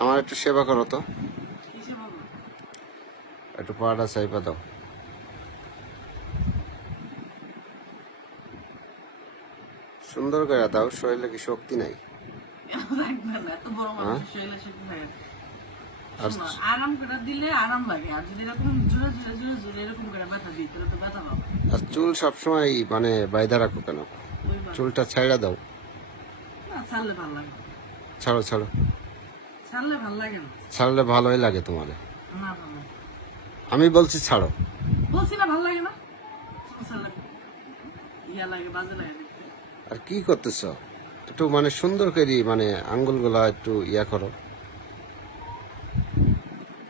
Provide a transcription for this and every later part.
আমার একটু সেবা করো তো, কিসে বলবো? একটু পাটা চাইপা দাও। সুন্দর করে দাও, শরীরে কি শক্তি নাই? রাখবে না, এত বড় হ্যাঁ? মানুষ শরীরে শক্তি থাকে। আর শোনো, আরাম করে দিলে আরাম লাগে, আর যদি এরকম জোরে জোরে জোরে জোরে এরকম করে ব্যথা দিই তাহলে তো ব্যথা পাবো। আর চুল সবসময় মানে বাইধা রাখো কেন? ওই বা- চুলটা ছাইড়া দাও। না, ছাড়লে ভালো লাগে। ছাড়ো ছাড়ো, ছাড়লে ভালো লাগে না। ছাড়লে ভালোই লাগে তোমার। না ভালো লাগে। আমি বলছি ছাড়ো। বলছি না ভালো লাগে না, ছাড়লে ইয়া লাগে, বাজে লাগে দেখতে। আর কি করতেছ? একটু মানে সুন্দর করে মানে আঙ্গুলগুলা একটু ইয়া করো,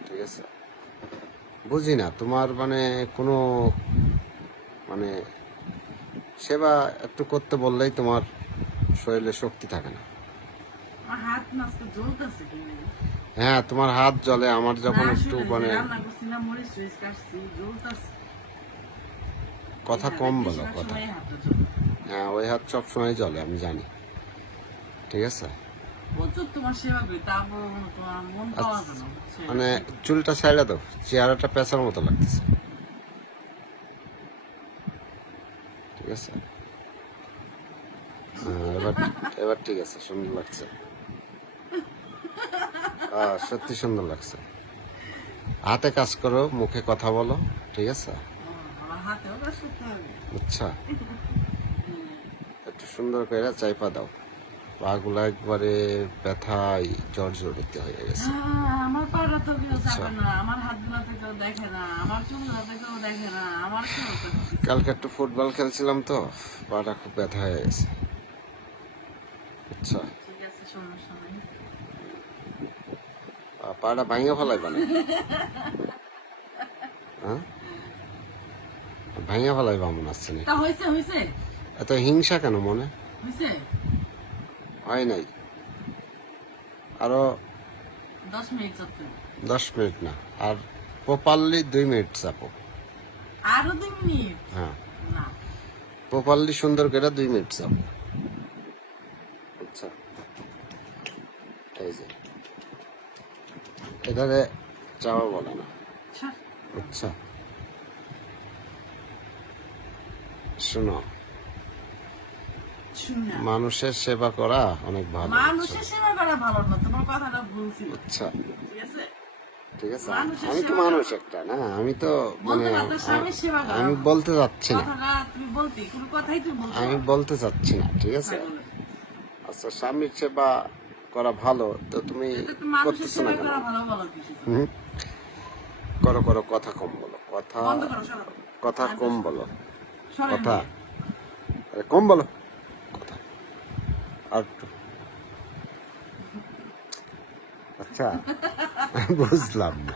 ঠিক আছে? বুঝি না তোমার মানে কোনো মানে সেবা একটু করতে বললেই তোমার শরীরে শক্তি থাকে না। আমার হাত মাছকে জ্বলতেছে কিনে। হ্যাঁ, তোমার হাত জ্বলে, আমার যখন না একটু শুনে মানে রান্না করছি না, মরিচ টরিচ কাটছি, জ্বলতেছে। কথা কম বলো, কথা। হ্যাঁ, ওই হাত সবসময় জ্বলে, আমি জানি, ঠিক আছে? প্রচুর তোমার সেবা করি, তারপর তোমার মন পাওয়া যায় না, বুঝছো? মানে চুলটা ছাইড়া দাও, চেহারাটা পেঁচার মতো লাগতেছে, ঠিক আছে? হ্যাঁ, এবার এবার ঠিক আছে, সুন্দর লাগছে। সত্যি সুন্দর লাগছে। হাতে কাজ করো, মুখে কথা বলো, ঠিক আছে? আমার হাতেও কাজ করতে হবে। আচ্ছা, একটু সুন্দর করে চাইপা দাও। পাগুলা একবারে ব্যথায় জর্জরিত হয়ে গেছে। আমার পাড়া তো কেউ আচ্ছা, চাপে না, আমার হাত গুলাতে কেউ দেখে না, আমার চুল গুলাতে কেউ দেখে না, আমার কেউ দেখে। কালকে একটু ফুটবল খেলছিলাম তো, পাটা খুব ব্যথা হয়ে গেছে। আচ্ছা, ঠিক আছে, সমস্যা নেই। পাটা ভাঙে ফেলাইবা নাকি? হ্যাঁ, ভাঙে ফেলাইবা মনে আসছে নাকি? তা হয়েছে হয়েছে এত হিংসা কেন মনে? হয়েছে। হয় নাই, আরো 10 মিনিট চাপতে হবে। 10 মিনিট না, আর প্রপারলি 2 মিনিট চাপো। আরো 2 মিনিট? হ্যাঁ, না, প্রপারলি সুন্দর করে 2 মিনিট চাপো। আচ্ছা, এই যে এটারে চাওয়া বলে না। ছাড়। আচ্ছা, শোনো, শুন না। মানুষের সেবা করা অনেক ভালো। মানুষের সেবা করা ভালো না, তোমার কথাটা ভুল ছিল। আচ্ছা, ঠিক আছে, ঠিক আছে, মানুষের আমি তো সেবা মানুষ করা- একটা না, আমি তো মানে বলতে পারতো স্বামীর সেবা করা আমি ভালো। বলতে চাচ্ছি না, কথাটা তুমি বলতে, কোনো কথাই তুমি বলতে আমি পারো না। বলতে চাচ্ছি না, ঠিক আছে? ছাগলের। আচ্ছা, স্বামীর সেবা করা ভালো, তো তুমি এটা তো মানুষের করতেছো না সেবা কেন? করা ভালো বলো কিছু। হুম, করো করো, কথা কম বলো, কথা বন্ধ করো, সরো। কথা কম বলো, সরেন কথা দিয়ে। আরে কম বলো, কথা আর একটু। আচ্ছা, বুঝলাম না।